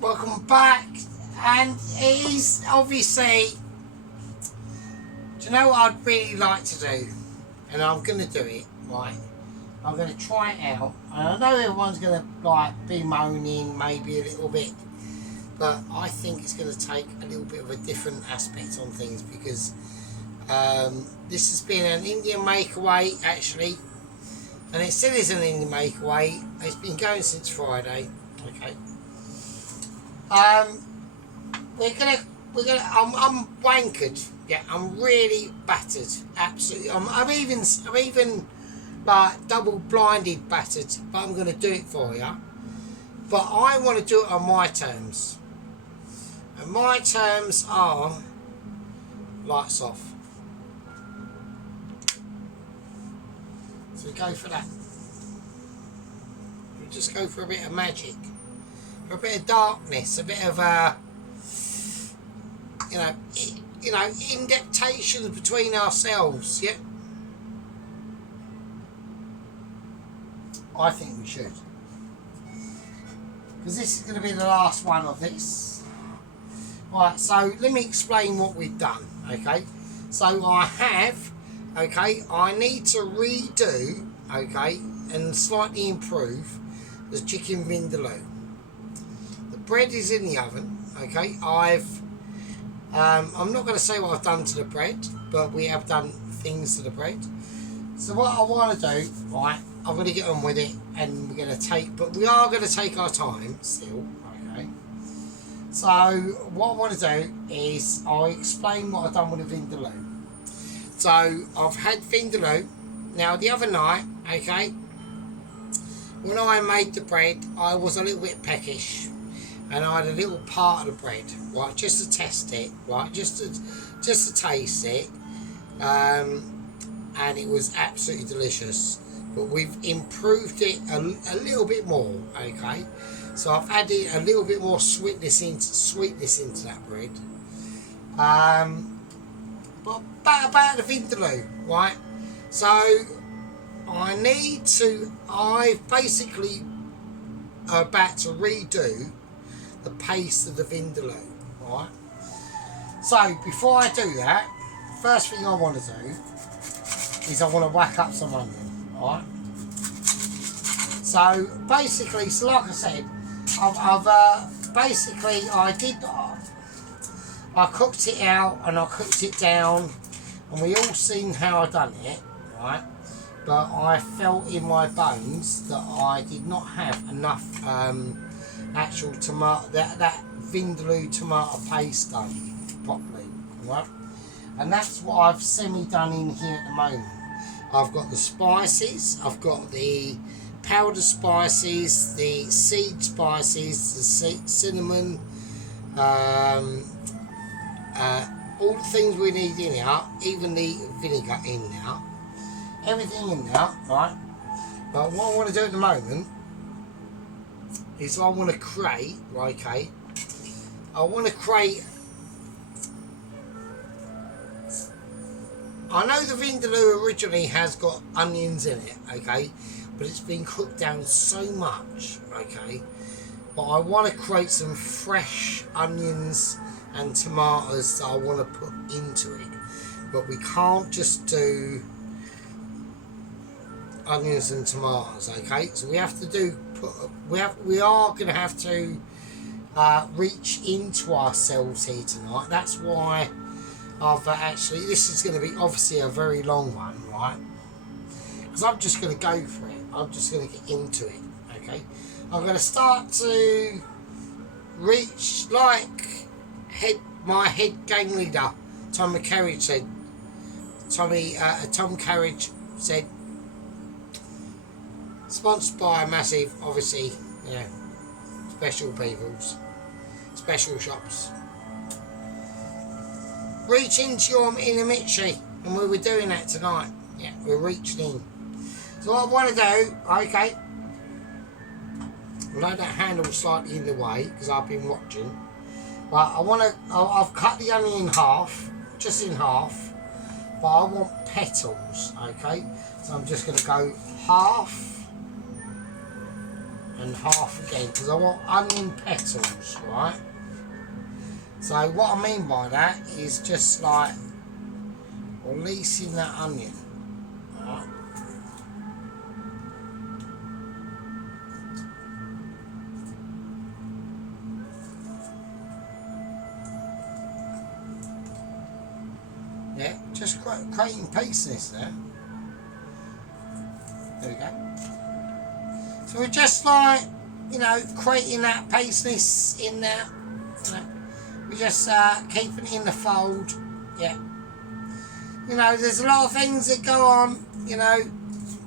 welcome back. And it is obviously, do you know what I'd really like to do? And I'm going to do it, right? I'm going to try it out. And I know everyone's going to like be moaning maybe a little bit, but I think it's going to take a little bit of a different aspect on things, because this has been an Indian Makeaway actually, and it still is an Indian Makeaway. It's been going since Friday. Okay. I'm wankered. Yeah, I'm really battered. Absolutely. I'm even like double blinded battered. But I'm going to do it for you. But I want to do it on my terms. And my terms are lights off. So we go for that. We just go for a bit of magic, for a bit of darkness, a bit of indentations between ourselves. Yeah, I think we should, because this is going to be the last one of this. Right, so let me explain what we've done. Okay, so I have, okay, I need to redo, okay, and slightly improve the chicken vindaloo. The bread is in the oven. Okay, I'm not going to say what I've done to the bread, but we have done things to the bread. So what I want to do, right, I'm going to get on with it, and we're going to take, but we are going to take our time still. Okay, so what I want to do is I'll explain what I've done with the vindaloo. So I've had vindaloo. Now the other night, okay, when I made the bread, I was a little bit peckish, and I had a little part of the bread, right, just to test it, right, just to taste it, and it was absolutely delicious. But we've improved it a little bit more, okay. So I've added a little bit more sweetness into that bread. But about the vindaloo, right? So I basically are about to redo the paste of the vindaloo, right? So before I do that, first thing I want to do is I want to whack up some onion, right? So basically, so like I said, I cooked it out and I cooked it down, and we all seen how I done it, right? But I felt in my bones that I did not have enough actual tomato, that vindaloo tomato paste done properly, right? And that's what I've semi-done in here at the moment. I've got the spices, I've got the powder spices, the seed spices, the cinnamon, all the things we need in there, even the vinegar in there, everything in there, right? But what I want to do at the moment is I want to create, right, okay, I want to create, I know the vindaloo originally has got onions in it, okay, but it's been cooked down so much, okay, but I want to create some fresh onions and tomatoes that I want to put into it. But we can't just do onions and tomatoes, okay? So we have to do, we are going to have to reach into ourselves here tonight. That's why I've actually, this is going to be obviously a very long one, right? Because I'm just going to go for it. I'm just going to get into it, okay? I'm going to start to reach like my head gang leader, Tom Carriage said. Tom Carriage said, sponsored by massive, obviously, you know, special peoples, special shops. Reach into your inner Mitchie, and we were doing that tonight. Yeah, we're reaching in. So what I want to do, okay, I know that handle's slightly in the way because I've been watching, but I've cut the onion in half, just in half, but I want petals, okay, so I'm just going to go half, and half again because I want onion petals, right? So what I mean by that is just like releasing that onion, right? Yeah, just creating pieces there. There we go. So we're just like, you know, creating that pieceness in there. You know, we're just keeping it in the fold. Yeah. You know, there's a lot of things that go on, you know,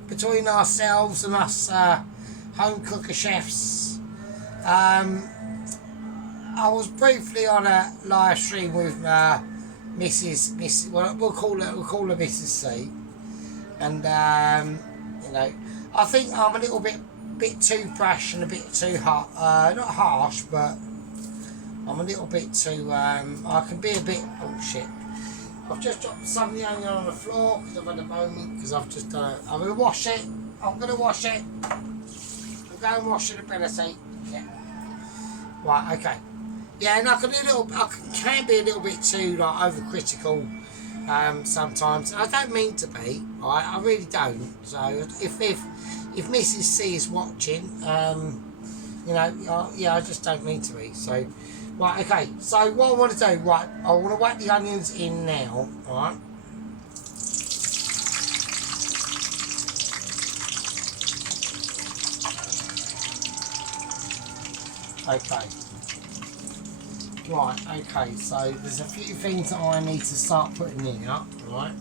between ourselves and us home cooker chefs. I was briefly on a live stream with Mrs. Well, we'll call her Mrs. C. And you know, I think I'm a little bit too brash and a bit too hot, not harsh, but I'm a little bit too. I can be a bit. Oh shit! I've just dropped some of the onion on the floor because I've had a moment. Because I've just done. I'm gonna wash it. I'm gonna wash it. I'm going to wash it ability. Yeah. Right. Okay. Yeah, and I can be a little bit too like overcritical sometimes. I don't mean to be, right? I really don't. So if Mrs. C is watching, you know, yeah, I just don't mean to be. So, right, okay. So what I want to do, right? I want to whack the onions in now, right? Okay. Right, okay, so there's a few things that I need to start putting in up, right?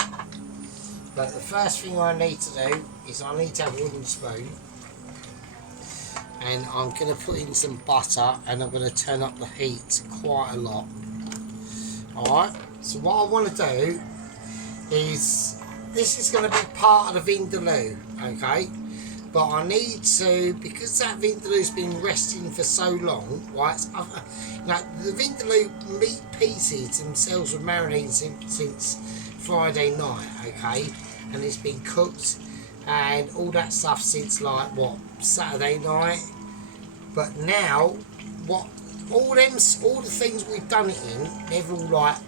But the first thing I need to do is I need to have a wooden spoon. And I'm going to put in some butter and I'm going to turn up the heat quite a lot. Alright, so what I want to do is, this is going to be part of the Vindaloo, okay? But I need to, because that Vindaloo's been resting for so long, right? Now, the Vindaloo meat pieces themselves were marinating since Friday night, okay? And it's been cooked and all that stuff since like what, Saturday night. But now, all the things we've done it in, they've all like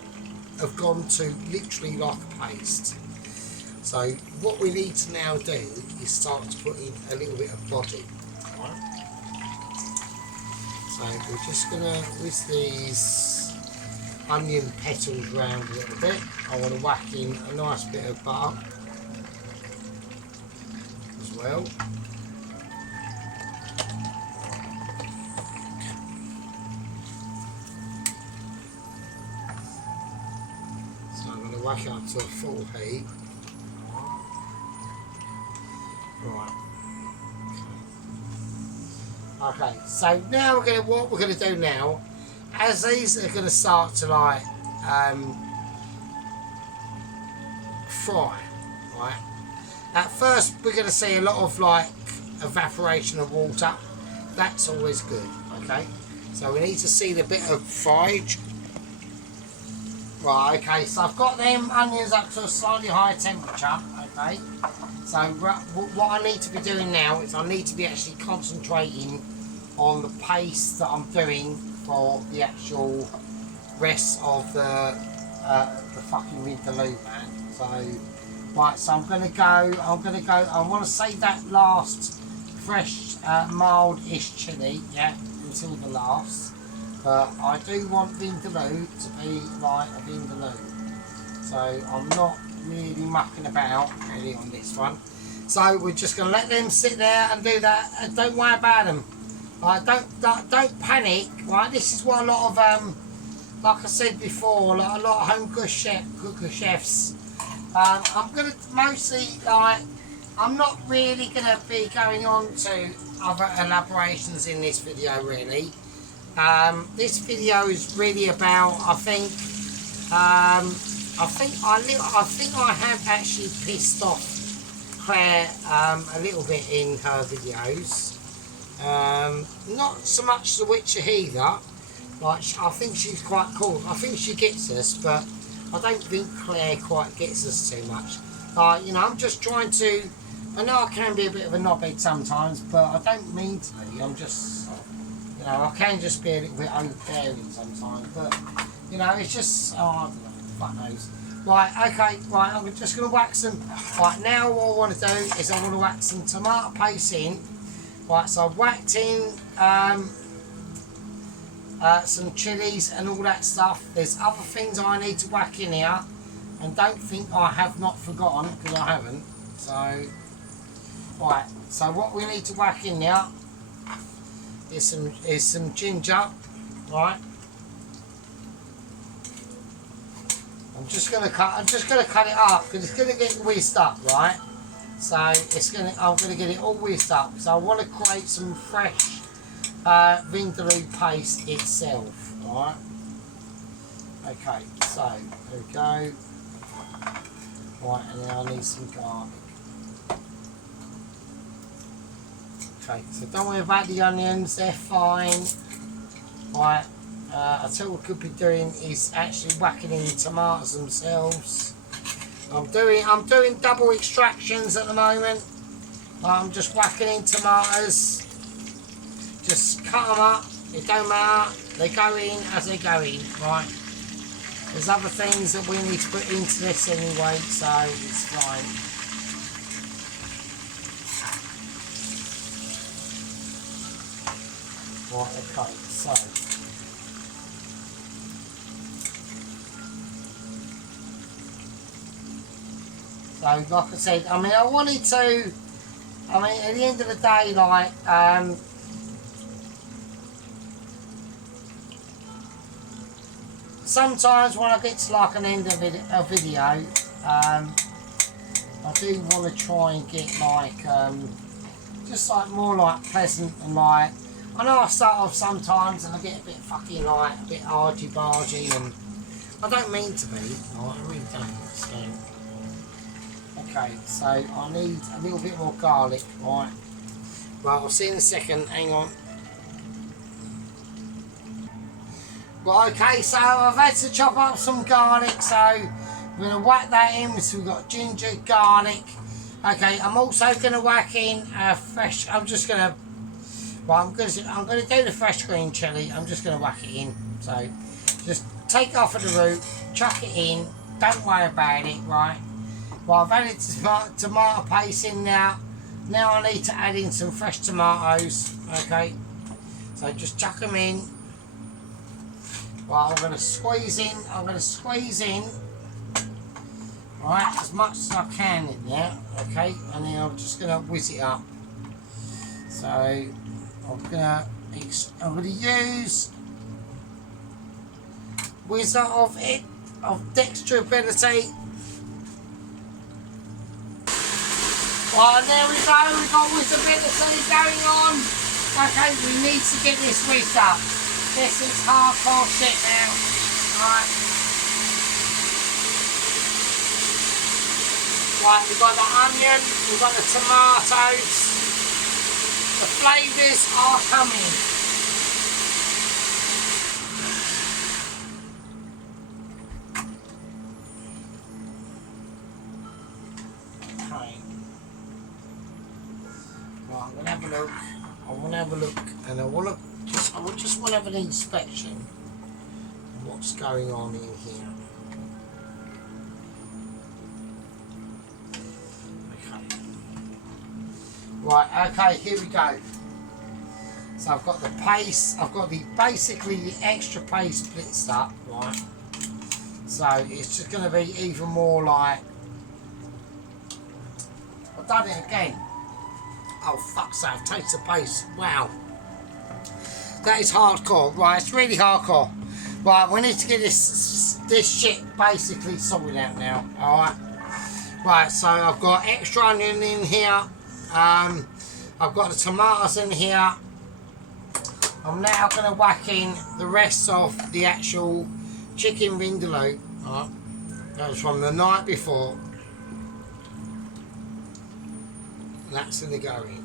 have gone to literally like a paste. So what we need to now do is start to put in a little bit of body. Right? So we're just gonna whisk these onion petals round a little bit. I want to whack in a nice bit of butter as well. So I'm going to whack it up to a full heat. Right. Okay. So now what we're gonna do now, as these are gonna start to like fry, right? At first we're gonna see a lot of like evaporation of water. That's always good. Okay. So we need to see the bit of fried. Right. Okay. So I've got them onions up to a slightly higher temperature. Okay. So what I need to be doing now is I need to be actually concentrating on the paste that I'm doing for the actual rest of the fucking Vindaloo, man. So, right, so I'm gonna go, I want to save that last fresh, mild-ish chilli, yeah, until the last. But I do want Vindaloo to be like a Vindaloo. So I'm not really mucking about really on this one. So we're just going to let them sit there and do that, and don't worry about them. Right, don't panic. Right, this is what a lot of like I said before, like a lot of home cooker chefs. I'm going to mostly like, I'm not really going to be going on to other elaborations in this video really. This video is really about, I think I have actually pissed off Claire a little bit in her videos. Not so much The Witcher either. Like, I think she's quite cool. I think she gets us, but I don't think Claire quite gets us too much. You know, I'm just trying to I know I can be a bit of a knobhead sometimes, but I don't mean to be. I'm just, you know, I can just be a little bit overbearing sometimes. But, you know, it's just, oh, I don't know, fuck knows. Right, okay, right, I'm just going to whack some, right, now what I want to do is I want to whack some tomato paste in. Right, so I've whacked in some chilies and all that stuff. There's other things I need to whack in here, and don't think I have not forgotten, because I haven't. So, right, so what we need to whack in there is some ginger, right. I'm just gonna cut it up because it's gonna get whizzed up, right? So I'm gonna get it all whizzed up. So I want to create some fresh Vindaloo paste itself, right? Okay, so there we go. Right, and then I need some garlic. Okay, so don't worry about the onions; they're fine. Right. I tell you what we could be doing is actually whacking in the tomatoes themselves. I'm doing double extractions at the moment. I'm just whacking in tomatoes. Just cut them up. It don't matter. They go in as they go in. Right. There's other things that we need to put into this anyway, so it's fine. Right. Okay. So. So, like I said, I mean, I wanted to, I mean, at the end of the day, like, sometimes when I get to, like, an end of a video, I do want to try and get, like, just, like, more, like, pleasant and, like, I know I start off sometimes and I get a bit fucking, like, a bit argy-bargy, and I don't mean to be, like, I really don't, so. Okay, so I need a little bit more garlic, right? Well, I'll see in a second, hang on. Right, okay, so I've had to chop up some garlic, so I'm going to whack that in. So we've got ginger, garlic. Okay, I'm also going to whack in fresh, I'm just going to, well, I'm going to do the fresh green chilli. I'm just going to whack it in. So just take off of the root, chuck it in, don't worry about it, right? Well, I've added tomato paste in now. Now I need to add in some fresh tomatoes. Okay, so just chuck them in. Well, I'm going to squeeze in. Right, as much as I can in there. Okay, and then I'm just going to whiz it up. So I'm going to use Wizard of Dexterability. Well, there we go, we've got visibility going on. Okay, we need to get this whizzed up. This is hardcore shit now. Right. Right, we've got the onion, we've got the tomatoes. The flavours are coming. I want to have a look, and I just want to have an inspection of what's going on in here. Okay. Right, okay, here we go. So I've got the paste, I've got basically the extra paste splits up, right? So it's just going to be even more like, I've done it again. Oh, fuck's sake, taste the paste. Wow. That is hardcore. Right, it's really hardcore. Right, we need to get this shit basically sorted out now. Alright. Right, so I've got extra onion in here. I've got the tomatoes in here. I'm now going to whack in the rest of the actual chicken vindaloo. Alright. That was from the night before. That's in the going.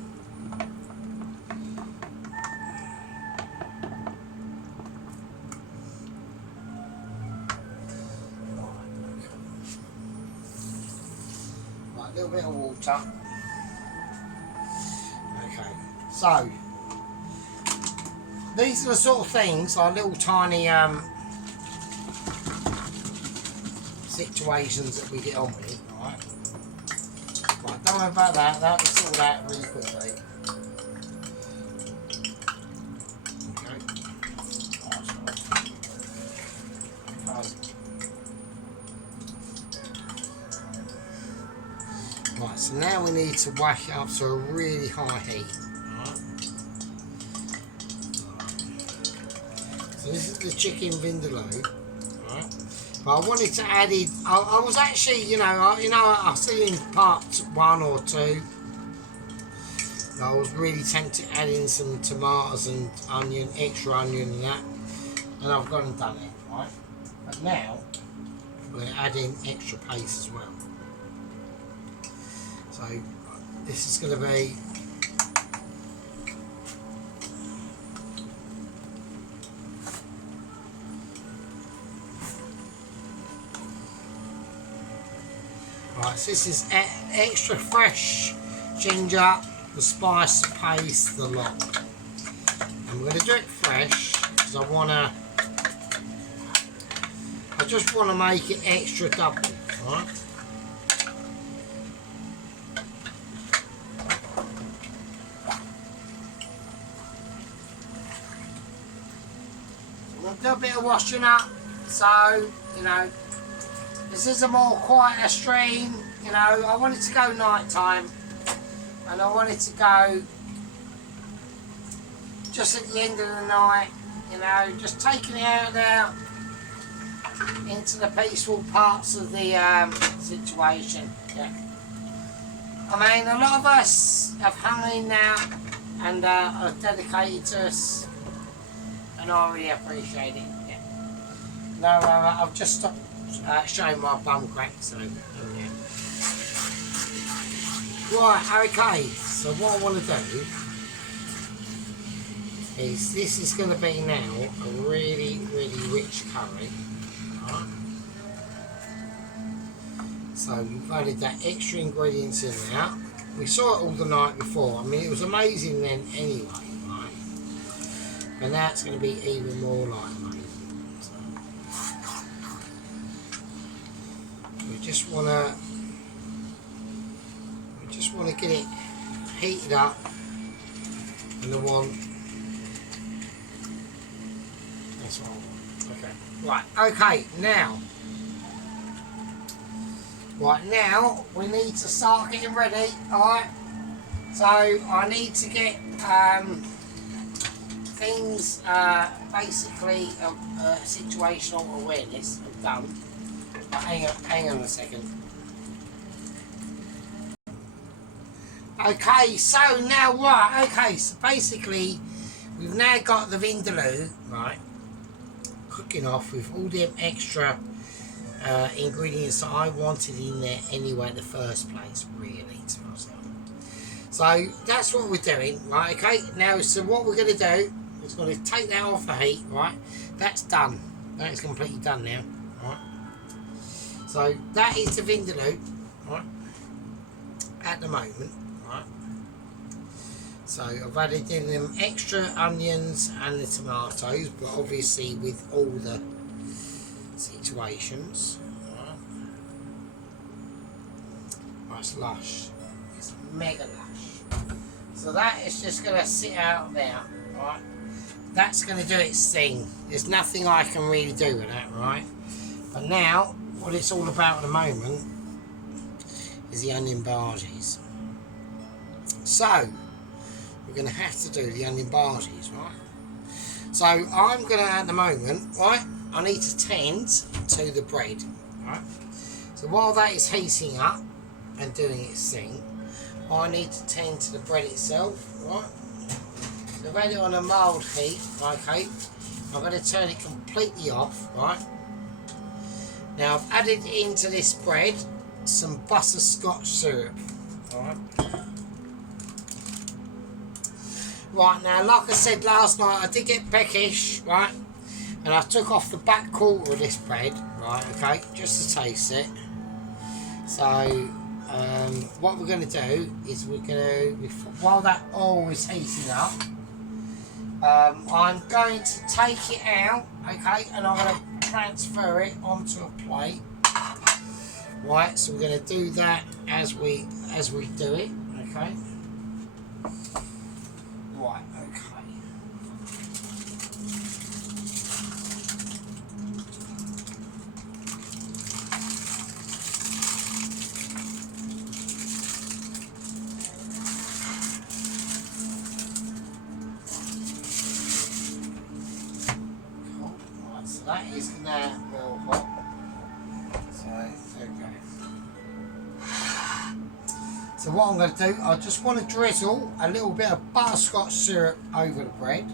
Right, a little bit of water. So these are the sort of things, like little tiny situations that we get on with, right? Right, don't worry about that. That will sort out really quickly. Right, so now we need to whack it up to a really high heat. Right. So this is the chicken vindaloo. Right. But I wanted to add in. I was actually, I've seen in part 1 or 2. I was really tempted to add in some tomatoes and onion, extra onion and that, and I've gone and done it. Right. But now I'm going to add in extra paste as well. So this is going to be right. So this is extra fresh ginger, the spice, the paste, the lot. I'm going to do it fresh because I just want to make it extra double, right? Do a bit of washing up, so this is a more quieter stream. I want it to go night time, and I want it to go just at the end of the night. Just taking it out there into the peaceful parts of the situation. Yeah. I mean, a lot of us have hung in now and are dedicated to us. And I really appreciate it. Yeah. No, I've just stopped showing my bum crack, so yeah. Right, okay. So what I want to do is this is going to be now a really, really rich curry. Right. So we've added that extra ingredients in there. We saw it all the night before. I mean, it was amazing then anyway. And now it's going to be even more like amazing. So we just want to get it heated up, and that's what I want. Okay. Right. Okay. Now we need to start getting ready. All right. So I need to get things, basically situational awareness I've done. But hang on a second. Okay, so now what? Okay, so basically we've now got the vindaloo, right, cooking off with all them extra ingredients that I wanted in there anyway in the first place, really, to myself. So that's what we're doing, right? Okay, now so what we're going to do, it's going to take that off the heat, right? That's done. That's completely done now, right? So that is the vindaloo, right? At the moment, right? So I've added in them extra onions and the tomatoes, but obviously with all the situations, right? Right, it's lush. It's mega lush. So that is just going to sit out there, right? That's going to do its thing. There's nothing I can really do with that, right? But now, what it's all about at the moment is the onion bhajis. So, we're going to have to do the onion bhajis, right? So, I'm going to, at the moment, right, I need to tend to the bread, right? So, while that is heating up and doing its thing, I need to tend to the bread itself, right? So I've had it on a mild heat, okay. I'm going to turn it completely off, right. Now I've added into this bread some butterscotch syrup, alright. Right, now like I said last night, I did get peckish, right, and I took off the back quarter of this bread, right, okay, just to taste it. So what we're going to do is we're going to, while that oil is heating up, I'm going to take it out, okay, and I'm going to transfer it onto a plate. Right, so we're going to do that as we do it, okay. Right, okay. So that is now well hot. So there we go. So what I'm going to do, I just want to drizzle a little bit of butterscotch syrup over the bread.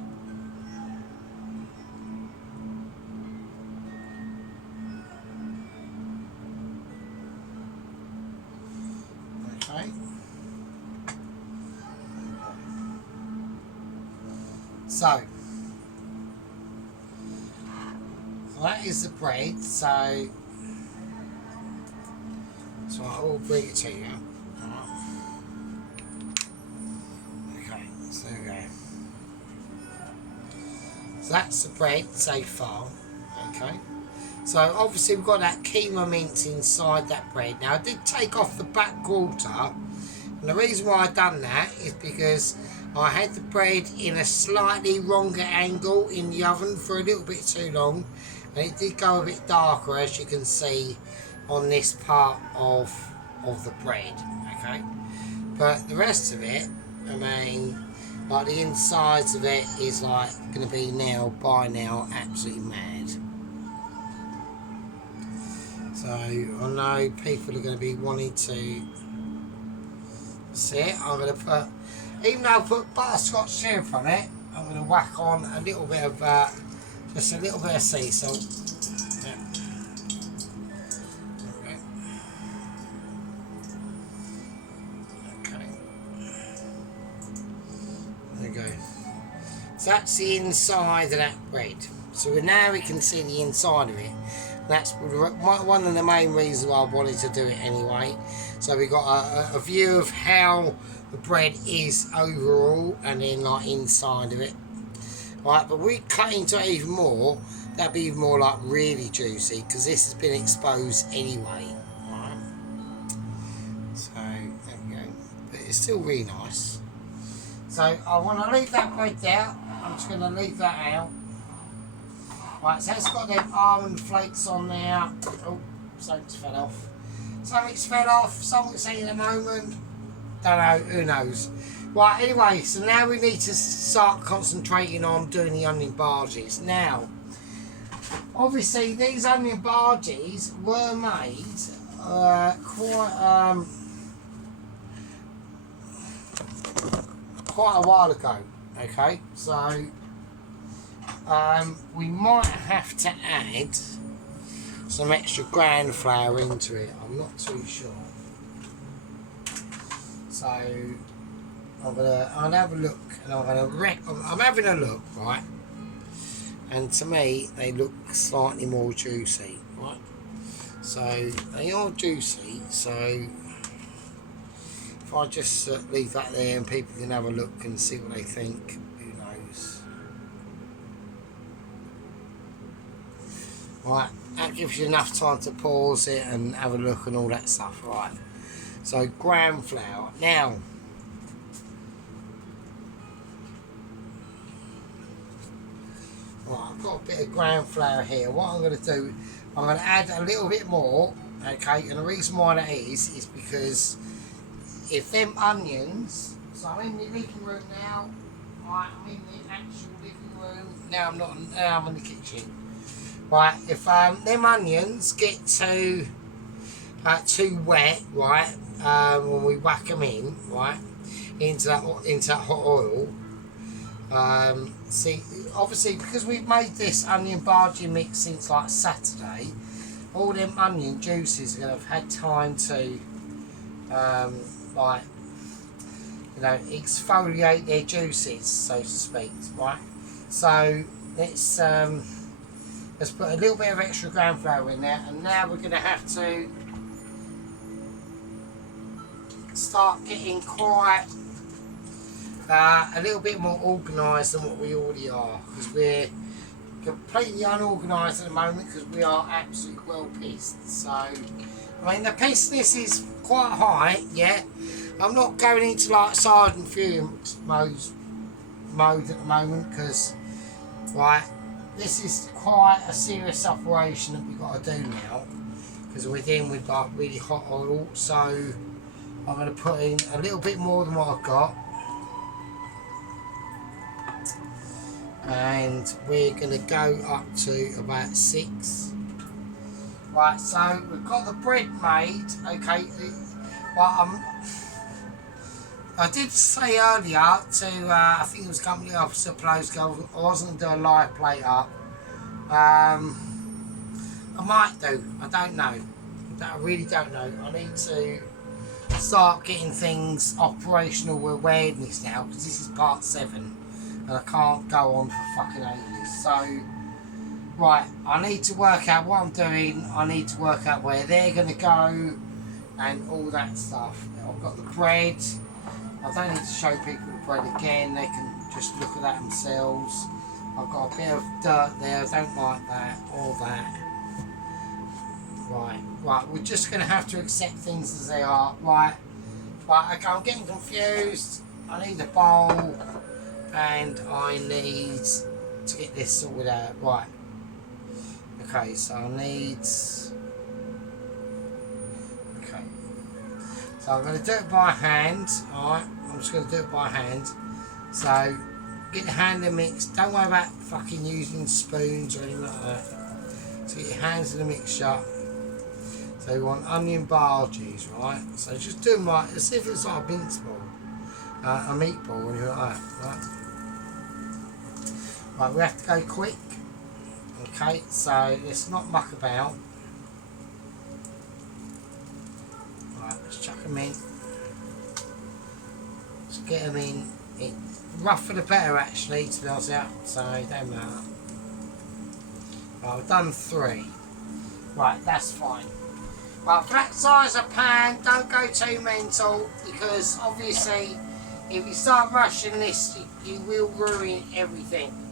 Okay. So that is the bread, so I will bring it to you. Okay, so there we go. So that's the bread so far. Okay. So obviously we've got that keema mince inside that bread. Now I did take off the back quarter, and the reason why I done that is because I had the bread in a slightly wronger angle in the oven for a little bit too long, and it did go a bit darker, as you can see on this part of the bread, okay. But the rest of it, I mean, like the insides of it is like going to be by now absolutely mad. So I know people are going to be wanting to see it. I'm going to put, even though I put butterscotch syrup on it, I'm going to whack on a little bit of just a little bit of sea salt. Yeah. Okay. Okay. There we go. So that's the inside of that bread. So now we can see the inside of it. That's one of the main reasons why I wanted to do it anyway. So we got a view of how the bread is overall, and then like inside of it. Right, but we cut into it even more. That'd be even more like really juicy, because this has been exposed anyway. Right. So there we go. But it's still really nice. So I want to leave that bread there. I'm just going to leave that out. Right, so it's got them almond flakes on there. Oh, something's fell off. Something's fell off. Something's in a moment. Don't know. Who knows? Right, anyway, so now we need to start concentrating on doing the onion barges. Now, obviously, these onion barges were made quite a while ago. Okay, so we might have to add some extra ground flour into it. I'm not too sure. So I'll have a look, and I'm having a look, right? And to me, they look slightly more juicy, right? So they are juicy. So if I just leave that there, and people can have a look and see what they think. Who knows? Right, that gives you enough time to pause it and have a look and all that stuff, right? So ground flour. Now, right, I've got a bit of ground flour here. What I'm going to do, I'm going to add a little bit more, okay? And the reason why that is because if them onions, so I'm in the living room now, right, I'm in the actual living room, now I'm in the kitchen. Right, if them onions get too wet, right, when we whack them in, right, into that hot oil, see, obviously because we've made this onion bhaji mix since like Saturday, all them onion juices are going to have had time to like, you know, exfoliate their juices, so to speak, right? So let's put a little bit of extra ground flour in there, and now we're going to have to start getting quite a little bit more organised than what we already are, because we're completely unorganised at the moment because we are absolutely well pissed. So, I mean, the pissedness is quite high, yeah. I'm not going into like Sergeant Fumes mode at the moment because, right, this is quite a serious operation that we've got to do now because we're dealing with like really hot oil. So, I'm going to put in a little bit more than what I've got. And we're going to go up to about 6. Right, so we've got the bread made. Okay, well, I did say earlier to I think it was company officer Plow's I wasn't going to do a live plate up. I might do. I don't know. I really don't know. I need to start getting things operational awareness now because this is part 7. And I can't go on for fucking ages. So, right, I need to work out what I'm doing. I need to work out where they're going to go and all that stuff. I've got the bread. I don't need to show people the bread again. They can just look at that themselves. I've got a bit of dirt there. I don't like that. All that. Right, we're just going to have to accept things as they are. Right, okay, I'm getting confused. I need a bowl. And I need to get this sorted out. Right. Okay, so I need... Okay. So I'm going to do it by hand. Alright, I'm just going to do it by hand. So, get the hand in the mix. Don't worry about fucking using spoons or anything like that. So get your hands in the mixture. So you want onion barges, right? So just do them like, as if it's like a mince ball. A meatball or anything like that, right? Right, we have to go quick. Okay, so let's not muck about. Right, let's chuck them in. Let's get them in. Rougher the better, actually, to be honest with you, so it don't matter. Right, we've done 3. Right, that's fine. Right, for that size of pan, don't go too mental, because obviously, if you start rushing this, you will ruin everything.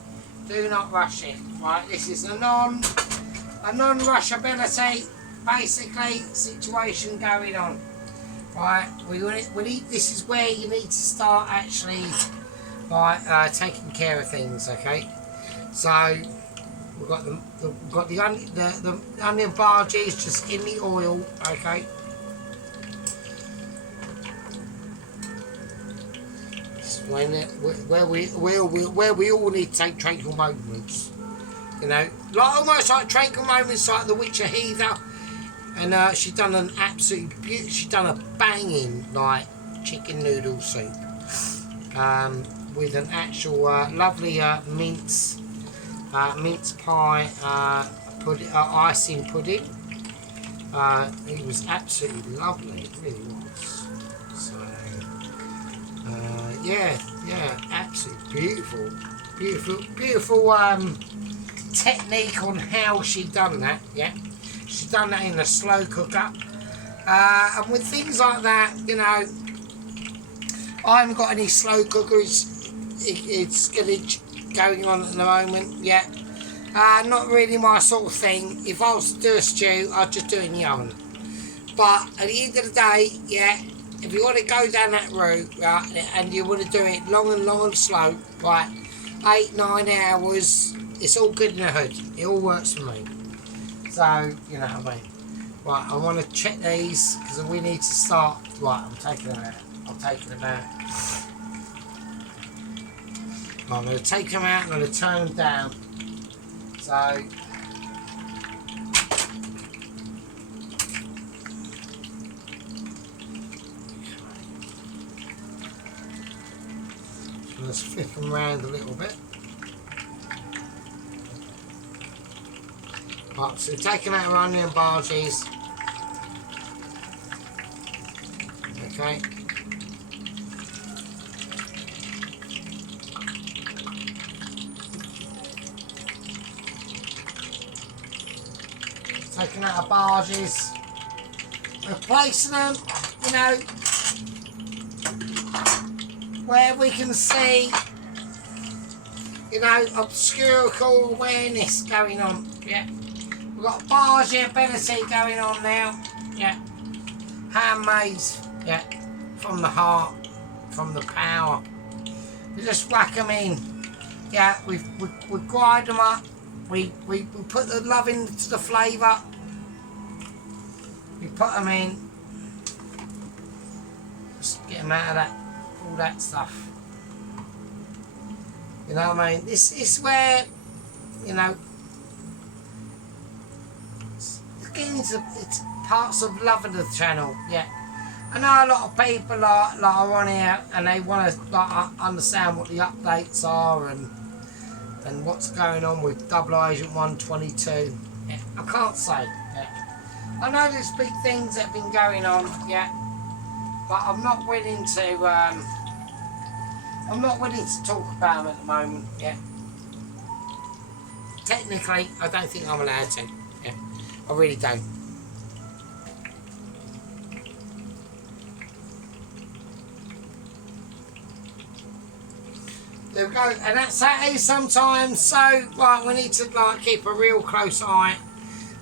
Do not rush it. Right, this is a non-rushability, basically, situation going on. Right, this is where you need to start actually, right, taking care of things. Okay, so we've got the onion barges just in the oil. Okay. Where we all need to take tranquil moments, you know, like almost like tranquil moments, like the Witcher Heather, and she done an absolute beauty. She done a banging like chicken noodle soup, with an actual lovely mince pie icing pudding. It was absolutely lovely. It really was. So. Yeah, absolutely beautiful technique on how she done that. Yeah, she done that in a slow cooker, and with things like that, you know, I haven't got any slow cookers. It's going on at the moment. Yeah, not really my sort of thing. If I was to do a stew, I'd just do it in the oven. But at the end of the day, yeah. If you want to go down that route, right, and you want to do it long and slow, right, 8-9 hours, it's all good in the hood. It all works for me. So, you know what I mean. Right, I want to check these, because we need to start. Right, I'm taking them out. I'm going to take them out, I'm going to turn them down. So... Let's flip them around a little bit. Right, so we're taking out our onion barges. Okay. Taking out our barges. Replacing them, you know, where we can see, you know, obscurical awareness going on. Yeah, we've got barge ability going on now. Yeah, handmade. Yeah, from the heart, from the power. We just whack them in. Yeah, we grind them up. We put the love into the flavour. We put them in. Just get them out of that, all that stuff. You know what I mean? This is where, you know, it's parts of love of the channel. Yeah, I know a lot of people are on here and they want to understand what the updates are and what's going on with Double Agent 122. Yeah, I can't say. Yeah, I know there's big things that have been going on. Yeah, but I'm not willing to. I'm not willing to talk about them at the moment. Yeah. Technically, I don't think I'm allowed to. Yeah, I really don't. There we go, and that's how it is sometimes. So, right, we need to keep a real close eye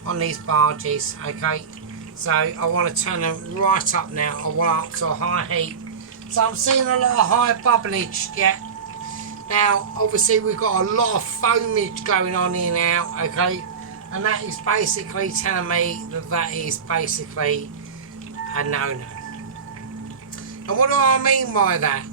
on these barges. Okay, so I want to turn them right up now. I want up to a high heat. So I'm seeing a lot of high bubblage. Yeah. Now, obviously, we've got a lot of foamage going on here now. Okay, and that is basically telling me that is basically a no-no. And what do I mean by that?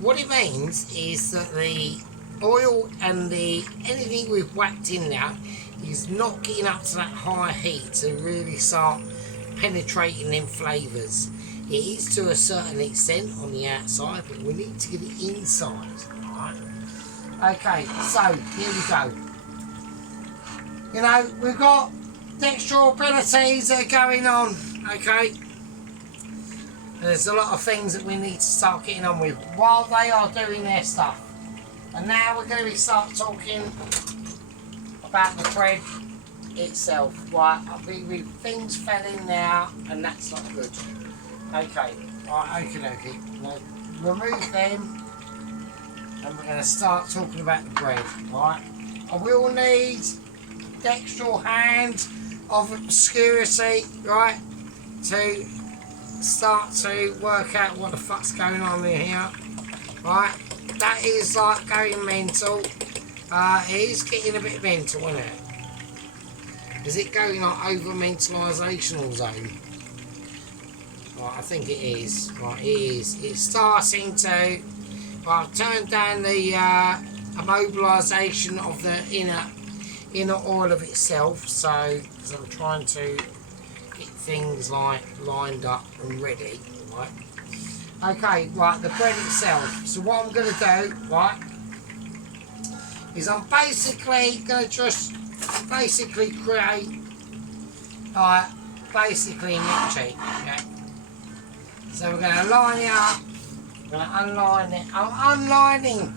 What it means is that the oil and anything we've whacked in now is not getting up to that high heat to really start penetrating them flavours. It is to a certain extent on the outside, but we need to get it inside. Right? Okay, so here we go. You know, we've got textural abilities that are going on. Okay. There's a lot of things that we need to start getting on with while they are doing their stuff. And now we're going to start talking about the bread itself. Right, things fell in now, and that's not good. Okay, right, okay. Now, remove them, and we're going to start talking about the bread. Right, I will need textural hand of obscurity, right, to start to work out what the fuck's going on in here. Right, that is like going mental. It is getting a bit mental, isn't it? Is it going like over mentalisational zone? Right, I think it is. Right, it is. It's starting to. Right, I've turned down the immobilisation of the inner oil of itself, so because I'm trying to get things like lined up and ready. Right. Okay, right, the bread itself. So what I'm going to do, right, is I'm basically going to just basically create, basically a mixture. Okay. So we're going to line it up. We're going to unline it. I'm unlining.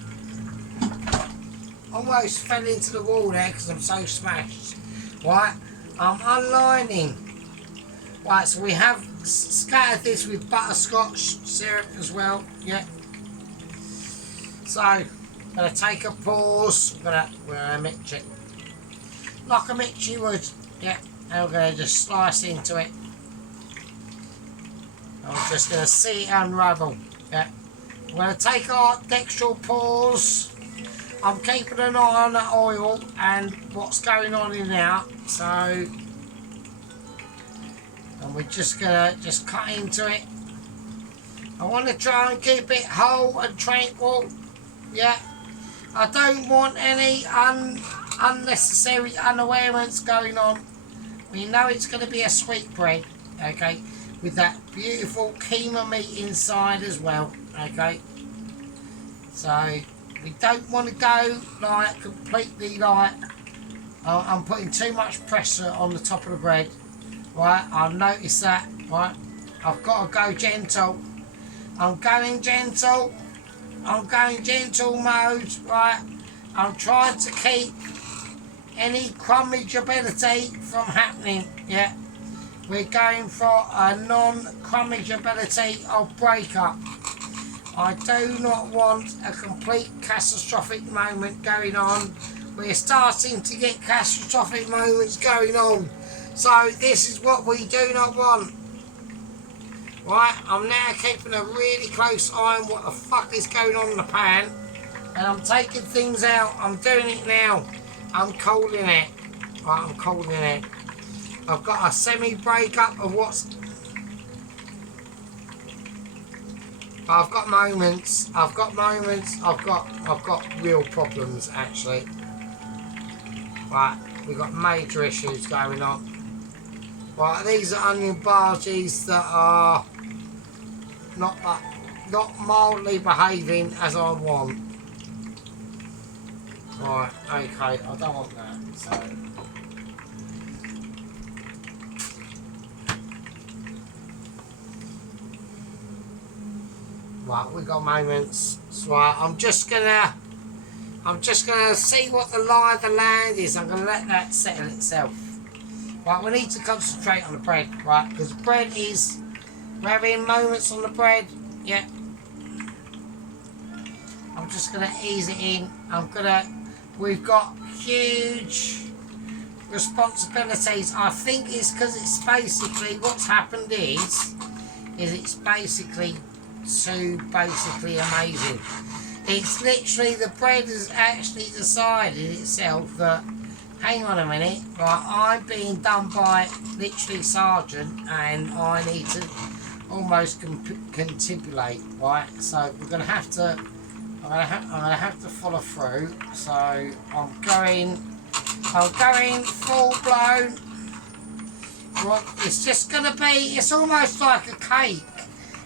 Almost fell into the wall there because I'm so smashed. Right, I'm unlining. Right, so we have scattered this with butterscotch syrup as well. Yeah. So I'm going to take a pause. We're going to mix it like a mixie would. Yeah. And we're going to just slice into it. I'm just going to see it unravel. Yeah. We're going to take our textural pause. I'm keeping an eye on that oil and what's going on in there. So, and we're just going to cut into it. I want to try and keep it whole and tranquil. Yeah. I don't want any unnecessary unawareness going on. We know it's going to be a sweet bread. Okay. With that beautiful keema meat inside as well. Okay. So, we don't want to go like completely like I'm putting too much pressure on the top of the bread. Right, I've noticed that. Right, I've got to go gentle. I'm going gentle. I'm going gentle mode. Right, I'm trying to keep any crummageability from happening. Yeah, we're going for a non-crummageability of breakup. I do not want a complete catastrophic moment going on. We're starting to get catastrophic moments going on. So this is what we do not want. Right, I'm now keeping a really close eye on what the fuck is going on in the pan. And I'm taking things out. I'm doing it now. I'm calling it. Right, I'm calling it. I've got a semi-breakup of what's... I've got moments. I've got real problems actually. Right, we've got major issues going on. Right, these are onion bhaji's that are not mildly behaving as I want. Right, okay, I don't want that. So right, we got moments. So right, I'm just gonna see what the lie of the land is. I'm gonna let that settle itself. Right, we need to concentrate on the bread, right? Because bread is, we're having moments on the bread. Yeah. I'm just gonna ease it in. We've got huge responsibilities. I think it's because it's basically what's happened is it's basically too amazing. It's literally the bread has actually decided itself that, hang on a minute, right, I'm being done by literally Sergeant and I need to almost contempulate, right? So we're gonna have to I'm gonna have to follow through. So I'm going full blown. Right, it's just gonna be, it's almost like a cake.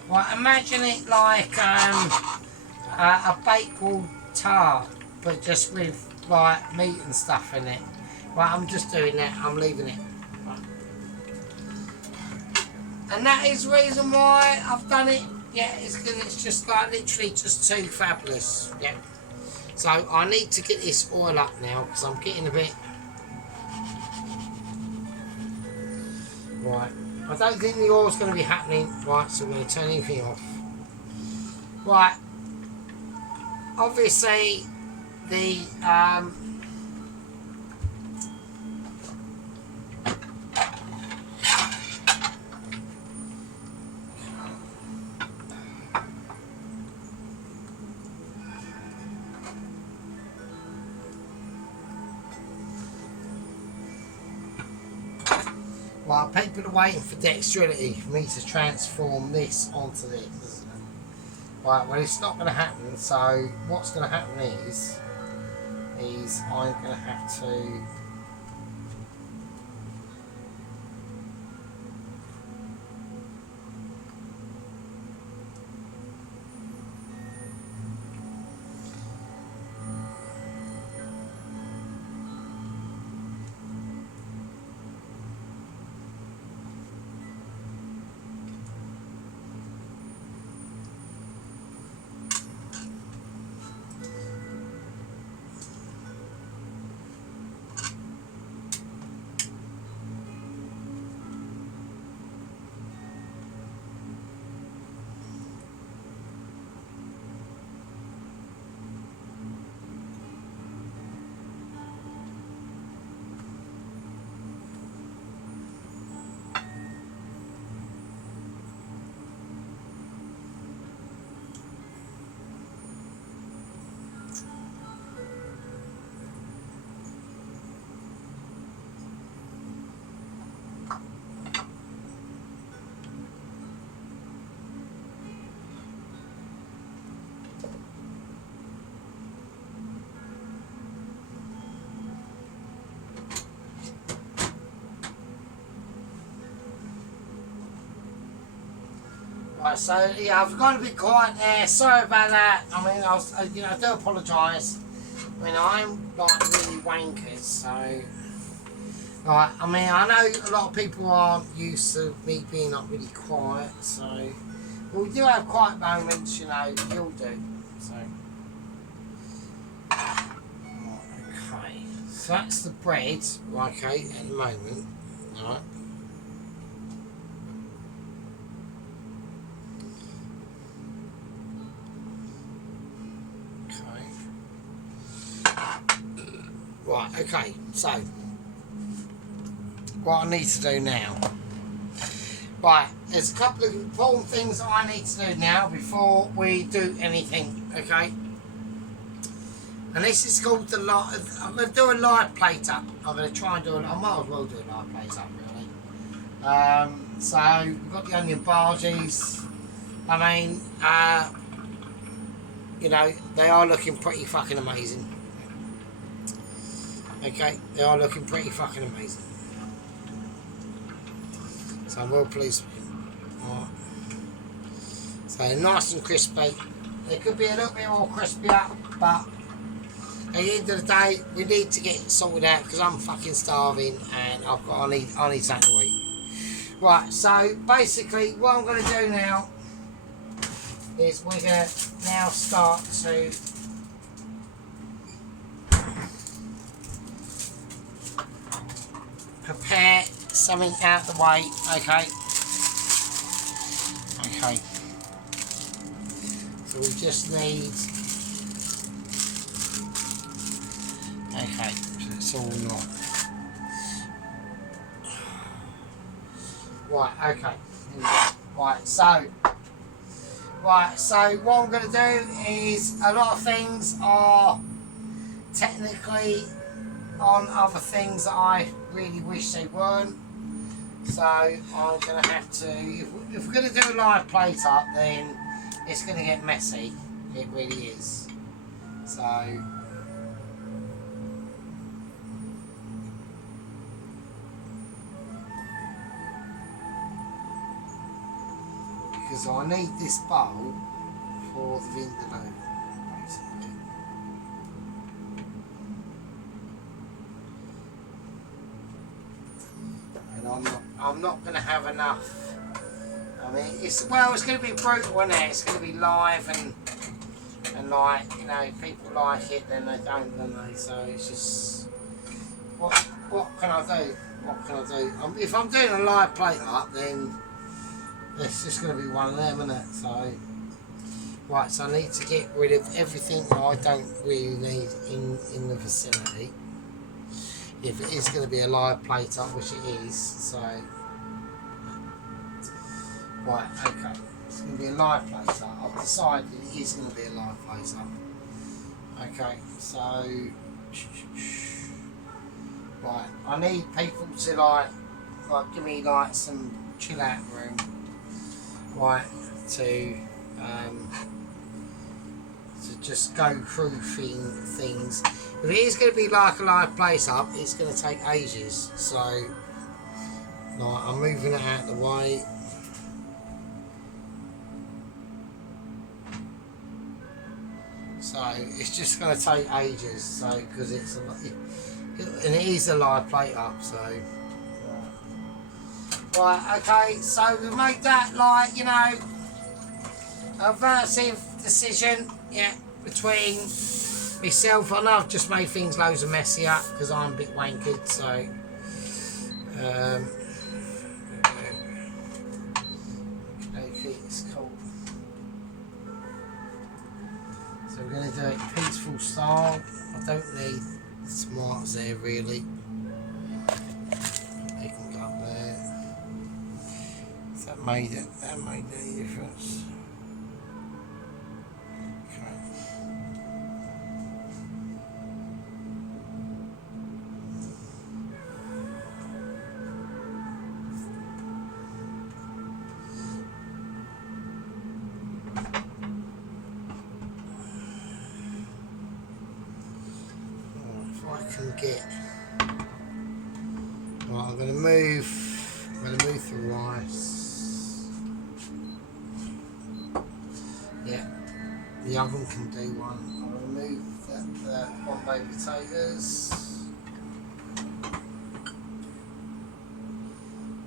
Right, imagine it like a bakewell tart, but just with like meat and stuff in it. Right, I'm just doing that. I'm leaving it. Right. And that is the reason why I've done it. Yeah, it's because it's just like literally just too fabulous. Yeah. So I need to get this oil up now because I'm getting a bit. Right. I don't think the oil's going to be happening. Right, so we're going to turn everything off. Right. Obviously, the well, people are waiting for dexterity for me to transform this onto this. Right, well, it's not going to happen. So what's going to happen is I'm going to have to. Right, so yeah, I've got to be quiet there. Sorry about that. I mean, I do apologise. I mean, I'm like really wankers, so. Right, I mean, I know a lot of people aren't used to me being not really quiet, so. But we do have quiet moments, you know, you all do, so. Right, okay. So that's the bread, okay, at the moment, alright. Right, okay, so what I need to do now. Right, there's a couple of important things that I need to do now before we do anything, okay? And this is called the live. I'm going to do a live plate up. I'm going to try and do it. I might as well do a live plate up, really. So we've got the onion barges. I mean, you know, they are looking pretty fucking amazing. Okay, they are looking pretty fucking amazing. So I'm well pleased with them. Right. So nice and crispy. They could be a little bit more crispier, but at the end of the day, we need to get it sorted out because I'm fucking starving and I need something to eat. Right, so basically what I'm going to do now is we're going to now start to prepare something out of the way, okay? Okay. So we just need... Okay, so it's all on. Right, okay. Here we go. Right, so what I'm going to do is a lot of things are technically on other things that I really wish they weren't. So I'm going to have to, if we're going to do a live plate up, then it's going to get messy. It really is. So... because I need this bowl for the Vindaloo, basically. And I'm not going to have enough. I mean, it's going to be brutal, isn't it? It's going to be live and like, you know, if people like it, then they don't they? So it's just, what can I do? What can I do? If I'm doing a live plate up, then it's just going to be one of them, isn't it? So, right, so I need to get rid of everything that I don't really need in the vicinity. If it is going to be a live plate up, which it is, so... Right, okay. It's going to be a live plate up. I've decided it is going to be a live plate up. Okay, so... Right, I need people to like give me like some chill out room. Right, to just go through things. If it is going to be like a live place up, it's going to take ages. So, like, I'm moving it out of the way. So it's just going to take ages. So because it's and it is a live plate up. So. Right, okay, so we made that, like, you know, a aversive decision, yeah, between myself. I know I've just made things loads of messier because I'm a bit wankered, so, okay, it's cool. So we're going to do it peaceful style. I don't need smarts there, really. They can go up there. That made any difference. Okay. If I can get right, I'm going to move the rice. Yeah, the oven can do one. I'm going to move the Bombay potatoes.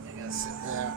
They're going to sit there.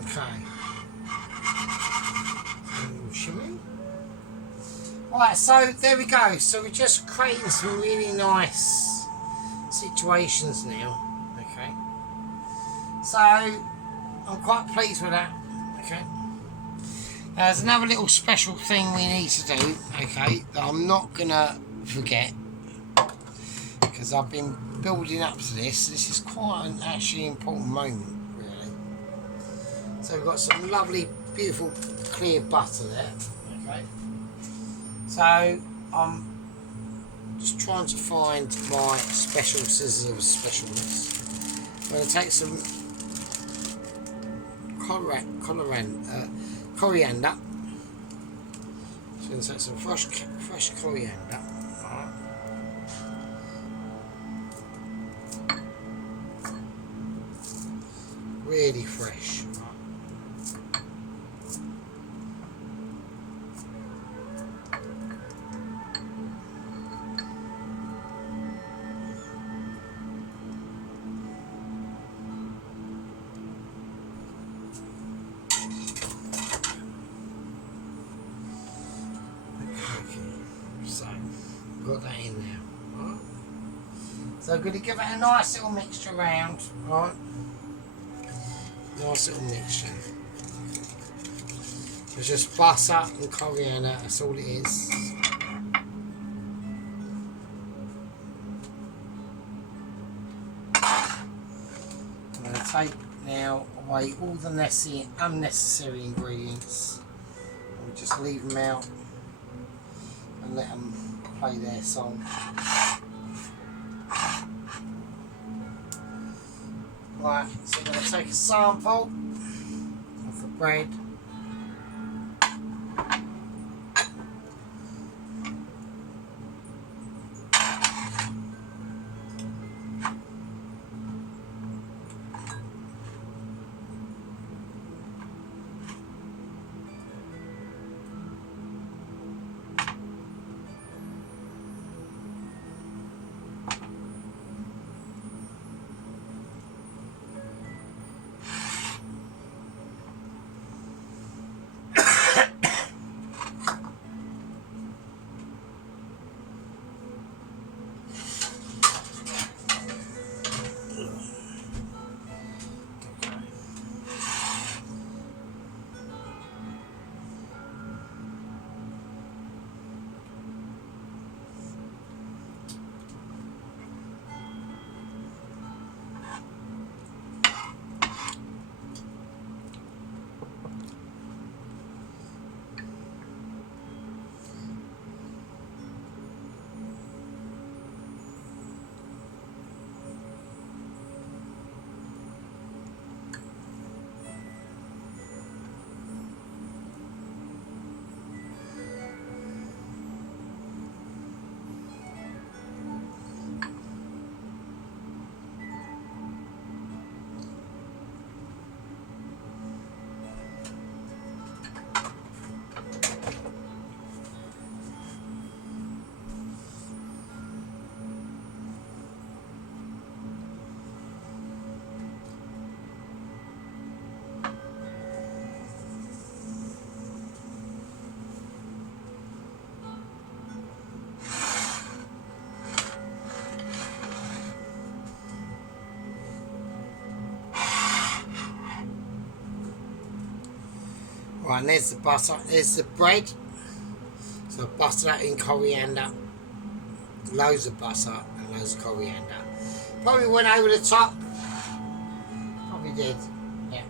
Okay. Shimmy. Right, so there we go. So we're just creating some really nice situations now. Okay. So I'm quite pleased with that. Okay. There's another little special thing we need to do. Okay, that I'm not gonna forget because I've been building up to this. This is quite an actually important moment. So we've got some lovely, beautiful, clear butter there. Okay. So I'm just trying to find my special scissors of specialness. I'm going to take some coriander. So I'm going to take some fresh coriander. Alright. Really fresh. Got that in there. Right. So I'm going to give it a nice little mixture around. Right. Nice little mixture. It's just butter and coriander, that's all it is. I'm going to take now away all the unnecessary ingredients. We'll just leave them out and let them play their song. Right, so I'm going to take a sample of the bread. Right, and there's the butter, there's the bread. So butter that in coriander. Loads of butter and loads of coriander. Probably went over the top. Probably did. Yeah.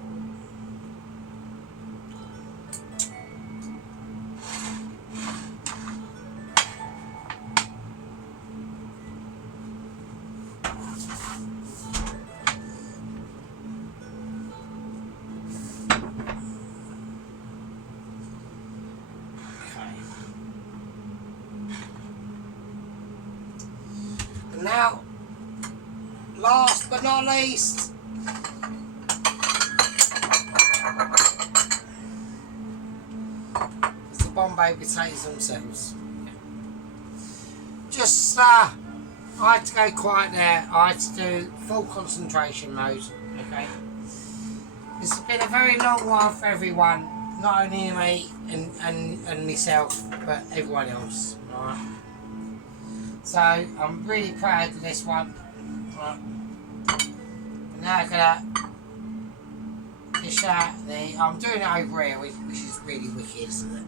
Now, last but not least, it's the Bombay potatoes themselves. Just, I had to go quiet there. I had to do full concentration mode. Okay. This has been a very long one for everyone, not only me and myself, but everyone else. Right. So I'm really proud of this one. Right. Now I'm gonna dish out the. I'm doing it over here, which is really wicked, isn't it?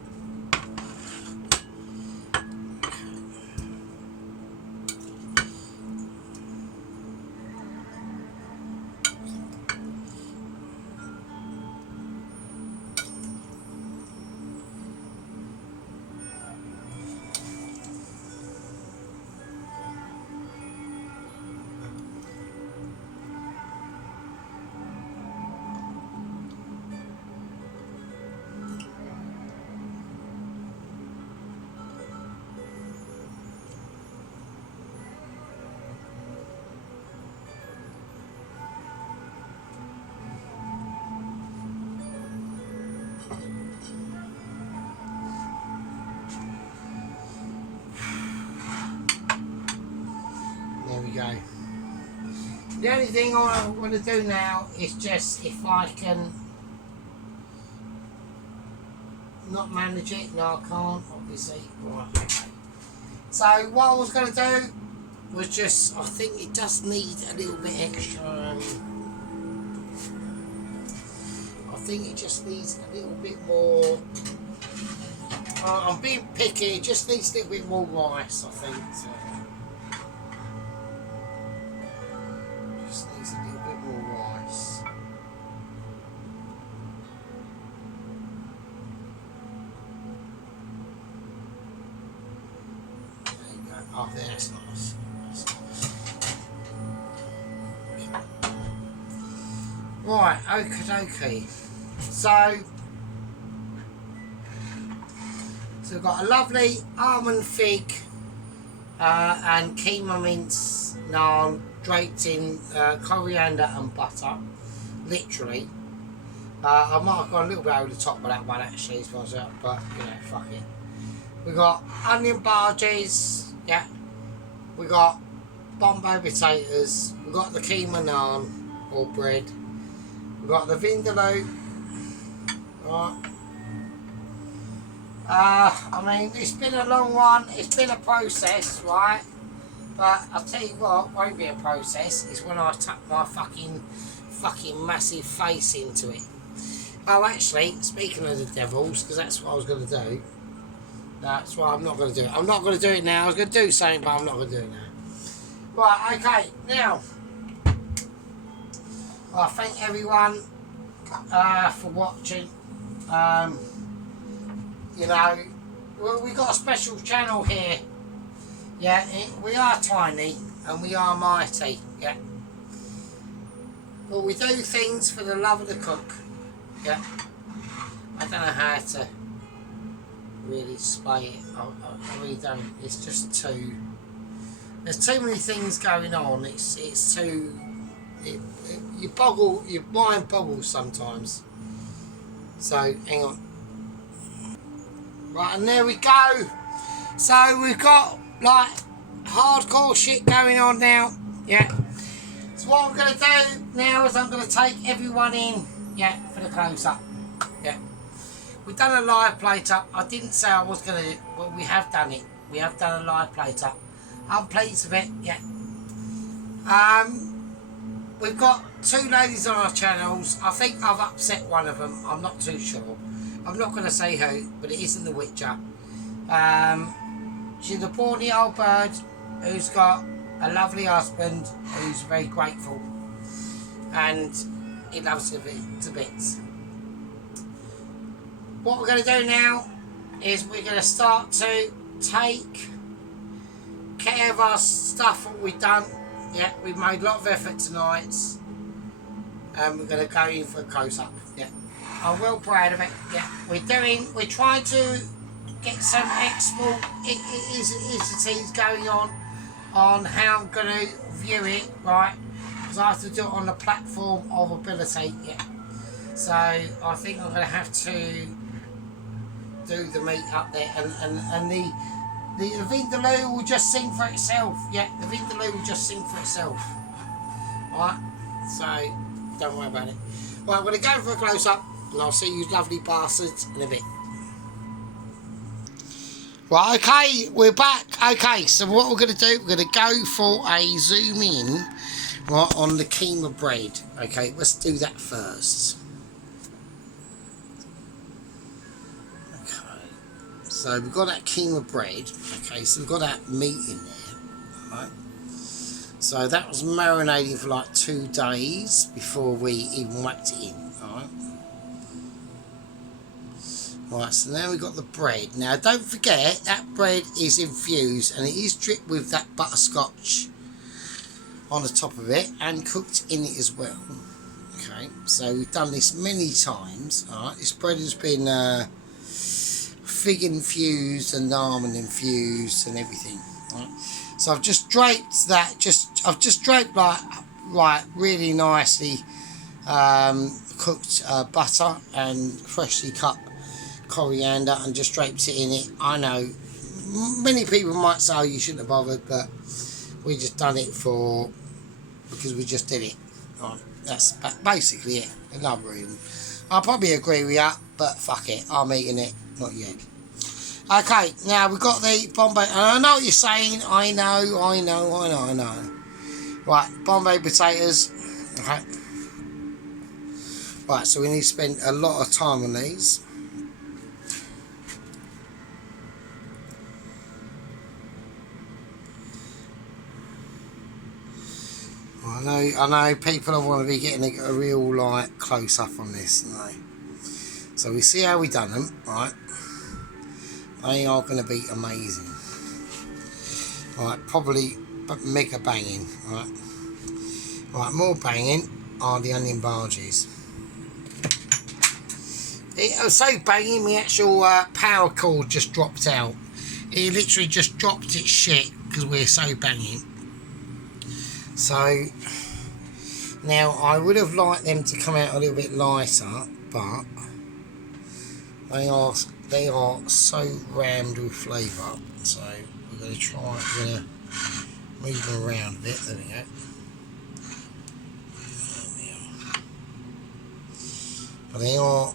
Go. The only thing I want to do now is just if I can not manage it. No, I can't, obviously. Right, okay. So what I was going to do was just, I think it does need a little bit extra. I think it just needs a little bit more. I'm being picky. It just needs a little bit more rice, I think. So. Needs a little bit more rice. There you go. Oh, that's nice. That's nice. Right, okie dokie. So we've got a lovely almond fig and keema mince naan draped in coriander and butter, literally. I might have gone a little bit over the top with that one actually, but you know, fuck it. We got onion bhajias, yeah. We got Bombay potatoes. We got the keema naan or bread. We got the Vindaloo. Right. I mean, it's been a long one. It's been a process, right? But I'll tell you what, won't be a process. It's when I tuck my fucking massive face into it. Oh, actually, speaking of the devils, because that's what I was going to do. That's why I'm not going to do it. I'm not going to do it now. I was going to do something, but I'm not going to do it now. Right, okay. Now, I thank everyone for watching. You know, we got a special channel here. Yeah, we are tiny and we are mighty, yeah. But we do things for the love of the cook, yeah. I don't know how to really display it. I really don't. It's just too. There's too many things going on. It's too. Your mind boggles sometimes. So hang on. Right, and there we go. So we've got like hardcore shit going on now, yeah. So what I'm going to do now is I'm going to take everyone in, yeah, for the close-up, yeah. We've done a live plate-up. I didn't say I was going to, but we have done it. We have done a live plate-up. I'm pleased with it, yeah. We've got two ladies on our channels. I think I've upset one of them. I'm not too sure. I'm not going to say who, but it isn't the Witcher. She's a poorly old bird who's got a lovely husband who's very grateful, and he loves her to bits. What we're going to do now is we're going to start to take care of our stuff that we've done. Yeah, we've made a lot of effort tonight, and we're going to go in for a close-up. Yeah, I'm well proud of it. Yeah, we're trying to get some export intricacies going on how I'm going to view it, right? Because I have to do it on the platform of ability. Yeah, so I think I'm going to have to do the meat up there, and the Vindaloo will just sing for itself. Yeah, the Vindaloo will just sing for itself. Alright, so don't worry about it. Right, I'm going to go for a close-up, and I'll see you lovely bastards in a bit. Right, okay, we're back. Okay, so what we're going to do, we're going to go for a zoom in, right, on the keema bread. Okay, let's do that first. So we've got that keema bread, okay, so we've got that meat in there, right? So that was marinating for like 2 days before we even whacked it in, alright? Right, so now we've got the bread. Now don't forget, that bread is infused and it is dripped with that butterscotch on the top of it and cooked in it as well. Okay, so we've done this many times, alright? This bread has been fig infused and almond infused and everything, right? So I've just draped that, I've just draped like really nicely cooked butter and freshly cut coriander and just draped it in it. I know many people might say, oh, you shouldn't have bothered, but we just done it because we just did it, right? That's basically it, another reason. I'll probably agree with that, but fuck it, I'm eating it, not you. Okay, now we've got the Bombay, and I know what you're saying, I know. Right, Bombay potatoes, okay. Right, so we need to spend a lot of time on these. I know people want to be getting a real like close up on this, don't they? So we see how we done them, right? They are going to be amazing. Right, probably mega banging, right? Right, more banging are the onion barges. It was so banging, the actual power cord just dropped out. It literally just dropped its shit because we're so banging. So now I would have liked them to come out a little bit lighter, but they are so rammed with flavour. So we're going to move them around a bit. There we go. But they are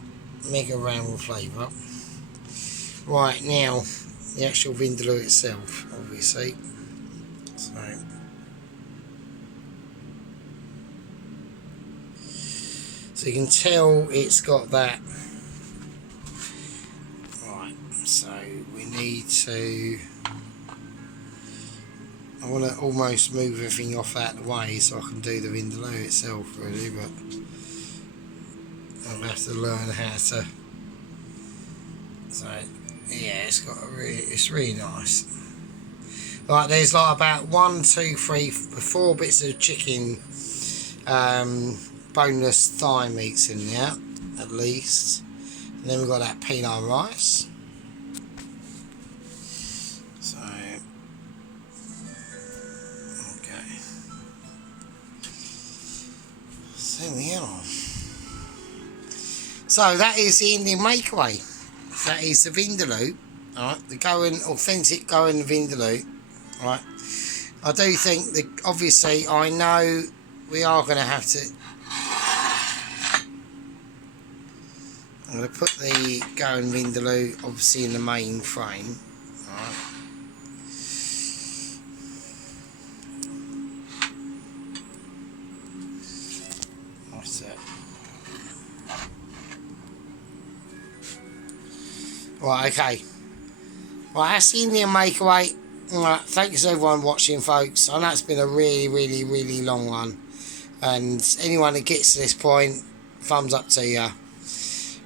mega rammed with flavour. Right, now the actual Vindaloo itself, obviously. So you can tell it's got that. Right, so we need to, I want to almost move everything off out of the way so I can do the Vindaloo itself really, but I'll have to learn how to. So yeah, it's really nice. Right, there's like about 1, 2, 3, 4 bits of chicken boneless thigh meats in there at least, and then we've got that peanut rice. So okay, so there we are. So that is the Indian Makeaway. That is the Vindaloo, alright, the Goan, authentic Goan Vindaloo. Right, I do think that obviously I know we are going to have to. I'm going to put the Goan Vindaloo obviously in the main frame. Right. That's it. Right, okay. Right, that's the Indian Makeaway. Right, thanks everyone watching, folks. I know it's been a really, really, really long one. And anyone that gets to this point, thumbs up to you.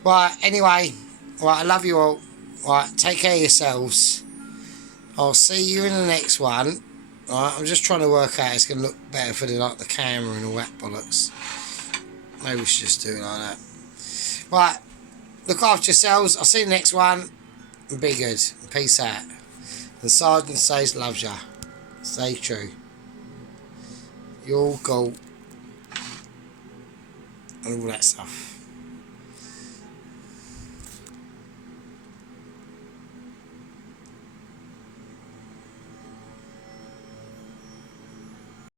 Right, anyway. Right, I love you all. Right, take care of yourselves. I'll see you in the next one. Right, I'm just trying to work out it's going to look better for the camera and all that bollocks. Maybe we should just do it like that. Right, look after yourselves. I'll see you in the next one. And be good. Peace out. The Sergeant says loves ya. Stay true. You're all cool. And all that stuff.